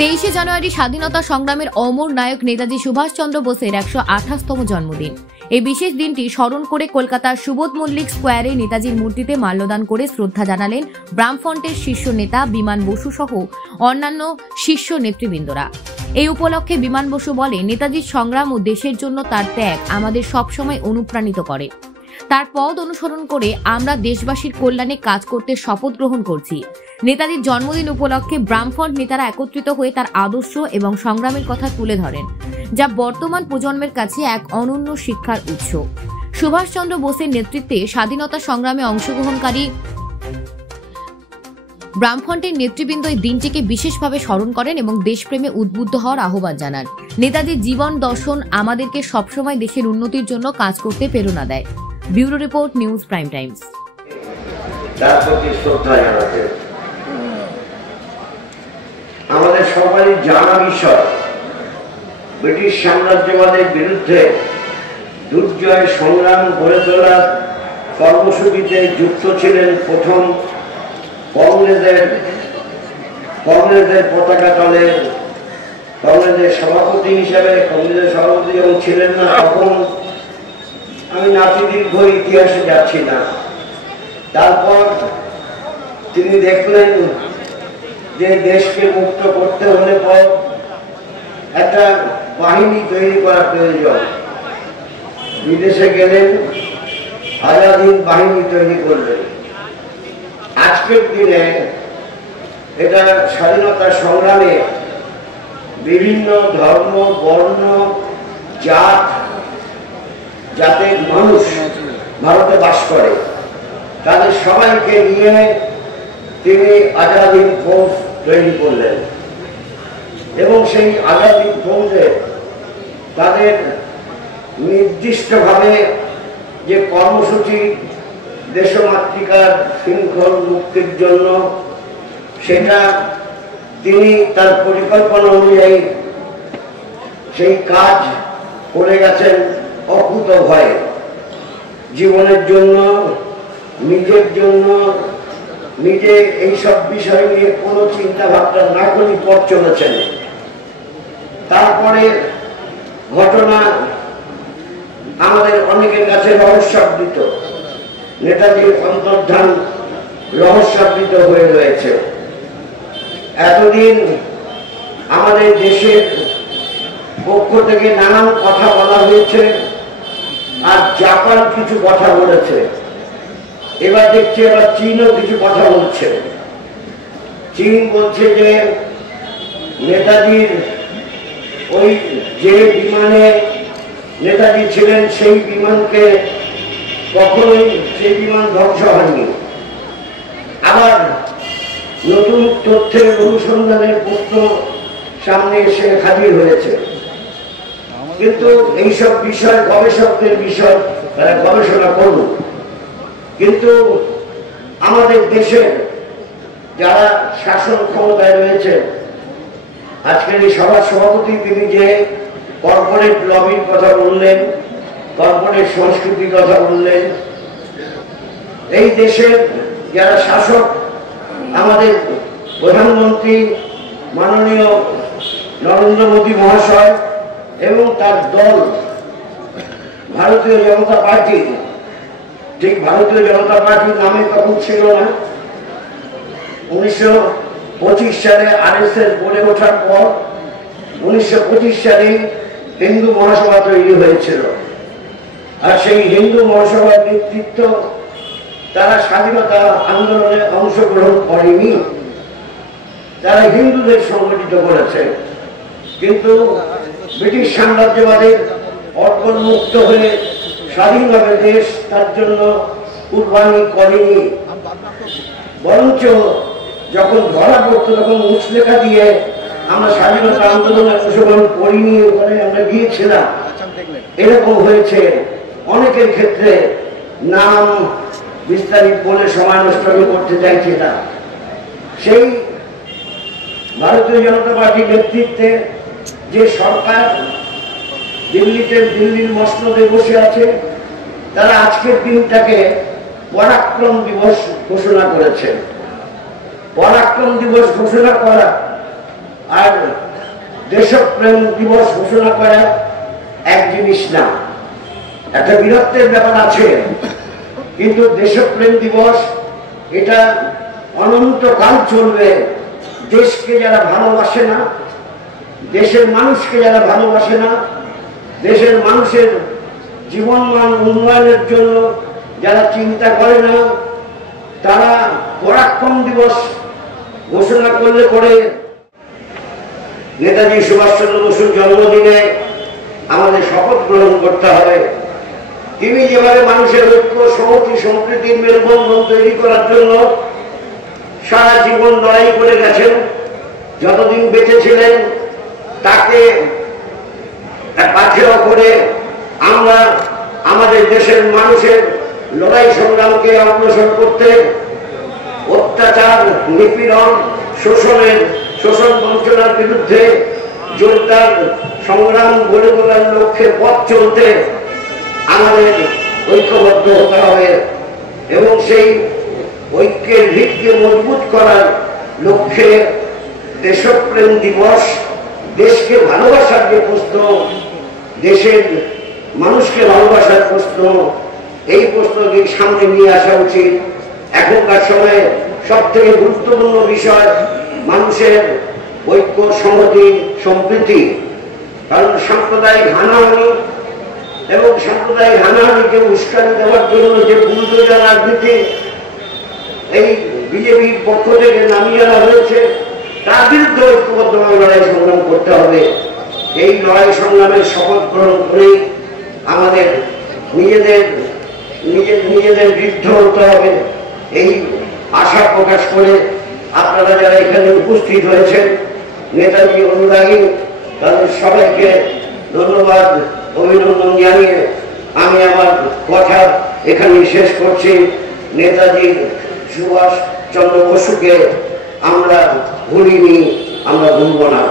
23শে জানুয়ারি স্বাধীনতা সংগ্রামের অমর নায়ক নেতাজি সুভাষচন্দ্র বোসের 128তম জন্মদিন। এই বিশেষ দিনটি স্মরণ করে কলকাতার সুবোধ মল্লিক স্কোয়ারে নেতাজির মূর্তিতে মাল্যদান করে শ্রদ্ধা জানালেন বামফ্রন্টের শীর্ষ নেতা বিমান বসু সহ অন্যান্য শীর্ষ নেতৃবৃন্দরা। এই উপলক্ষে বিমান বসু বলে, নেতাজির সংগ্রাম ও দেশের জন্য তার ত্যাগ আমাদের সবসময় অনুপ্রাণিত করে। তার পথ অনুসরণ করে আমরা দেশবাসীর কল্যাণে কাজ করতে শপথ গ্রহণ করছি। নেতাজির জন্মদিন উপলক্ষে বামফ্রন্ট নেতারা একত্রিত হয়ে তার আদর্শ এবং সংগ্রামের কথা তুলে ধরেন, যা বর্তমান প্রজন্মের কাছে এক অনন্য শিক্ষার উৎস। সুভাষচন্দ্র বোসের নেতৃত্বে স্বাধীনতা সংগ্রামে অংশগ্রহণকারী বামফ্রন্টের নেতৃবৃন্দ এই দিনটিকে বিশেষভাবে স্মরণ করেন এবং দেশপ্রেমে উদ্বুদ্ধ হওয়ার আহ্বান জানান। নেতাজির জীবন দর্শন আমাদেরকে সবসময় দেশের উন্নতির জন্য কাজ করতে প্রেরণা দেয়। Bureau report, news prime Times. আমাদের সবারই জানা বিষয়, ব্রিটিশ সাম্রাজ্যবাদের বিরুদ্ধে দুর্জয় সংগ্রাম গড়ে তোলার কর্মসূচিতে যুক্ত ছিলেন প্রথম কংগ্রেসের পতাকা তলে কংগ্রেসের সভাপতি হিসেবে। কংগ্রেসের সভাপতি যখন ছিলেন না, তখন আমি নাতি দীর্ঘ ইতিহাসে যাচ্ছি না। তারপর তিনি দেখলেন যে দেশকে মুক্ত করতে হলে পর একটা বাহিনী তৈরি করা প্রয়োজন। বিদেশে গেলেন, আজাদ হিন্দ বাহিনী তৈরি করলেন। আজকের দিনে এটা স্বাধীনতা সংগ্রামে বিভিন্ন ধর্ম, বর্ণ, জাতের মানুষ ভারতে বাস করে, তাদের সবাইকে নিয়ে তিনি আজাদ হিন্দ ফৌজ তৈরি করলেন এবং সেই আজাদ হিন্দ ফৌজে তাদের নির্দিষ্টভাবে যে কর্মসূচি দেশমাতৃকার শৃঙ্খল মুক্তির জন্য, সেটা তিনি তার পরিকল্পনা অনুযায়ী সেই কাজ করে গেছেন অকুত ভয়ে। জীবনের জন্য, নিজের জন্য, নিজে এইসব বিষয় নিয়ে কোনো চিন্তা ভাবনা না করে পথ চলেছেন। তারপরে ঘটনা আমাদের অনেকের কাছে রহস্যাবৃত, নেতাজির অন্তর্ধান রহস্যাবৃত হয়ে রয়েছে। এতদিন আমাদের দেশের পক্ষ থেকে নানান কথা বলা হয়েছে, আর জাপান কিছু কথা বলেছে, এবার দেখছি এবার চীনও কিছু কথা বলছে। চীন বলছে যে নেতাজির ওই যে বিমানে নেতাজি ছিলেন সেই বিমানকে কখনোই সেই বিমান ধ্বংস হয়নি। আবার নতুন তথ্যের অনুসন্ধানের প্রশ্ন সামনে এসে হাজির হয়েছে। কিন্তু এইসব বিষয় গবেষকদের বিষয়, তারা গবেষণা করুন। কিন্তু আমাদের দেশের যারা শাসন ক্ষমতায় রয়েছে, আজকের এই সভার সভাপতি তিনি যে কর্পোরেট লবির কথা বললেন, কর্পোরেট সংস্কৃতির কথা বললেন, এই দেশের যারা শাসক, আমাদের প্রধানমন্ত্রী মাননীয় নরেন্দ্র মোদী মহাশয় এবং তার দল ভারতীয় জনতা পার্টি, ঠিক ভারতীয় জনতা পার্টির নামে তখন ছিল না। 1925 সালে RSS গড়ে ওঠার পর 1925 সালে হিন্দু মহাসভা তৈরি হয়েছিল। আর সেই হিন্দু মহাসভার নেতৃত্ব তারা স্বাধীনতা আন্দোলনে অংশগ্রহণ করেনি, তারা হিন্দুদের সংগঠিত করেছে। কিন্তু ব্রিটিশ সাম্রাজ্যবাদের অর্পণমুক্ত হয়ে স্বাধীনভাবে দেশ তার জন্য কুরবানি করেনি, বরঞ্চ যখন ধরা পড়তো তখন মুচলেখা দিয়ে আমরা স্বাধীনতা আন্দোলনে অংশগ্রহণ করিনি, ওখানে আমরা গিয়েছিলাম। এরকম হয়েছে অনেকের ক্ষেত্রে। নাম বিস্তারিত বলে সময় নষ্ট করতে চাইছি না। সেই ভারতীয় জনতা পার্টির নেতৃত্বে যে সরকার দিল্লির মসনদে বসে আছে, তারা আজকের দিনটাকে পরাক্রম দিবস ঘোষণা করেছে। পরাক্রম দিবস ঘোষণা করা আর দেশপ্রেম দিবস ঘোষণা করা এক জিনিস না, একটা বীরত্বের ব্যাপার আছে, কিন্তু দেশপ্রেম দিবস এটা অনন্তকাল চলবে। দেশকে যারা ভালোবাসে না, দেশের মানুষকে যারা ভালোবাসে না, দেশের মানুষের জীবনমান উন্নয়নের জন্য যারা চিন্তা করে না, তারা পরাক্রম দিবস ঘোষণা করলে পরে নেতাজি সুভাষচন্দ্র বসুর জন্মদিনে আমাদের শপথ গ্রহণ করতে হবে। তিনি যেভাবে মানুষের ঐক্য, সংহতি, সম্প্রীতির মেলবন্ধন তৈরি করার জন্য সারা জীবন লড়াই করে গেছেন, যতদিন বেঁচে ছিলেন তাকে পাথেয় করে আমরা আমাদের দেশের মানুষের লড়াই সংগ্রামকে অগ্রসর করতে, অত্যাচার, নিপীড়ন, শোষণ বঞ্চনার বিরুদ্ধে জোরদার সংগ্রাম গড়ে তোলার লক্ষ্যে পথ চলতে আমাদের ঐক্যবদ্ধ হতে হবে এবং সেই ঐক্যের ভিতকে মজবুত করার লক্ষ্যে দেশপ্রেম দিবস, দেশকে ভালোবাসার যে প্রশ্ন, দেশের মানুষকে ভালোবাসার প্রশ্ন, এই প্রশ্নকে সামনে নিয়ে আসা উচিত। এখনকার সময়ে সব থেকে গুরুত্বপূর্ণ বিষয় মানুষের ঐক্য, সংহতি, সম্প্রীতি। কারণ সাম্প্রদায়িক হানাহানি এবং সাম্প্রদায়িক হানাহানিকে উস্কানি দেওয়ার জন্য যে বুলডোজার রাজনীতি এই বিজেপির পক্ষ থেকে নামিয়ে আনা হয়েছে, তার বিরুদ্ধে ঐক্যবদ্ধভাবে লড়াই সংগ্রাম করতে হবে। এই লড়াই সংগ্রামের শপথ গ্রহণ করেই আমাদের নিজেদের বৃদ্ধ হতে হবে, এই আশা প্রকাশ করে আপনারা যারা এখানে উপস্থিত হয়েছেন, নেতাজি অনুরাগী, তাদের সবাইকে ধন্যবাদ, অভিনন্দন জানিয়ে আমি আমার কথা এখানে শেষ করছি। নেতাজি সুভাষ চন্দ্র বসুকে আমরা ভুলিনি, আমরা ভুলব না।